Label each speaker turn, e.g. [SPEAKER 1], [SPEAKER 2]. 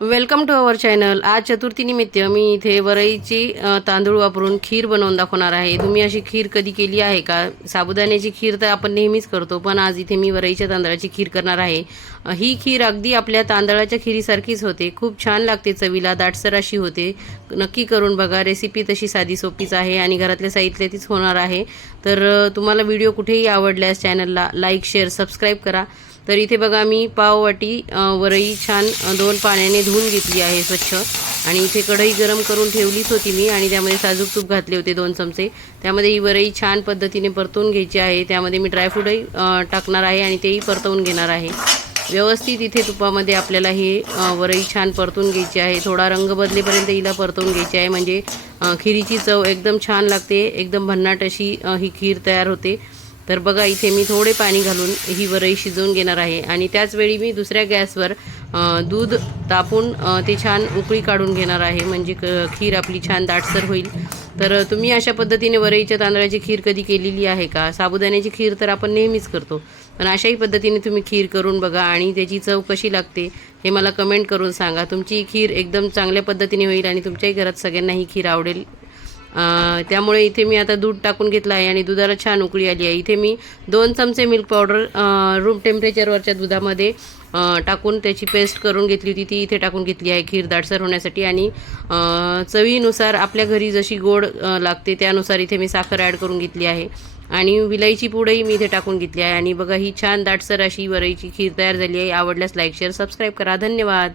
[SPEAKER 1] Welcome to our channel आज चतुर्थीनिमित्त मी इथे वरईची तांदूळ वापरून खीर बनवून दाखवणार आहे. तुम्ही अशी खीर कधी केली आहे का? साबुदाण्याची खीर तर आपण नेहमीच करतो पण आज इथे मी वरईच्या तांदळाची खीर करणार आहे. ही खीर अगदी आपल्या तांदळाच्या खिरीसारखीच होते. खूप छान लागते चवीला दाटसर अशी होते. नक्की करून बघा रेसिपी तशी साधी सोपीच आहे आणि घरातल्या साहित्य तीच होणार आहे. तर तुम्हाला व्हिडिओ कुठेही आवडल्यास चॅनलला लाईक शेअर सबस्क्राईब करा. तर इथे बघा मी पाववाटी वरई छान दोन पाण्याने धुवून घेतली आहे स्वच्छ. आणि इथे कढई गरम करून ठेवलीच होती मी आणि त्यामध्ये साजूक तूप घातले होते दोन चमचे. त्यामध्ये ही वरई छान पद्धतीने परतवून घ्यायची आहे. त्यामध्ये मी ड्रायफ्रूटही टाकणार आहे आणि तेही परतवून घेणार आहे. व्यवस्थित इथे तुपामध्ये आपल्याला हे वरही वरई छान परतून घ्यायची आहे. थोडा रंग बदलेपर्यंत हिला परतवून घ्यायची आहे. म्हणजे खिरीची चव एकदम छान लागते. एकदम भन्नाट अशी ही खीर तयार होते. तर बघा इथे मी थोडे पाणी घालून ही वरई शिजवून घेणार आहे. आणि त्याचवेळी मी दुसऱ्या गॅसवर दूध तापून ते छान उकळी काढून घेणार आहे. म्हणजे क खीर आपली छान दाटसर होईल. तर तुम्ही अशा पद्धतीने वरईच्या तांदळाची खीर कधी केलेली आहे का? साबुदाण्याची खीर तर आपण नेहमीच करतो. पण अशाही पद्धतीने तुम्ही खीर करून बघा आणि त्याची चव कशी लागते हे मला कमेंट करून सांगा. तुमची खीर एकदम चांगल्या पद्धतीने होईल आणि तुमच्याही घरात सगळ्यांना ही खीर आवडेल. त्यामुळे इथे मी आता दूध टाकून घेतलं आहे आणि दुधाला छान उकळी आली आहे. इथे मी दोन चमचे मिल्क पावडर रूम टेम्परेचरवरच्या दुधामध्ये टाकून त्याची पेस्ट करून घेतली होती. ती इथे टाकून घेतली आहे खीर दाटसर होण्यासाठी. आणि चवीनुसार आपल्या घरी जशी गोड लागते त्यानुसार इथे मी साखर ॲड करून घेतली आहे. आणि विलायची पूडही मी इथे टाकून घेतली आहे. आणि बघा ही छान दाटसर अशी वरईची खीर तयार झाली आहे. आवडल्यास लाईक शेअर सबस्क्राईब करा. धन्यवाद.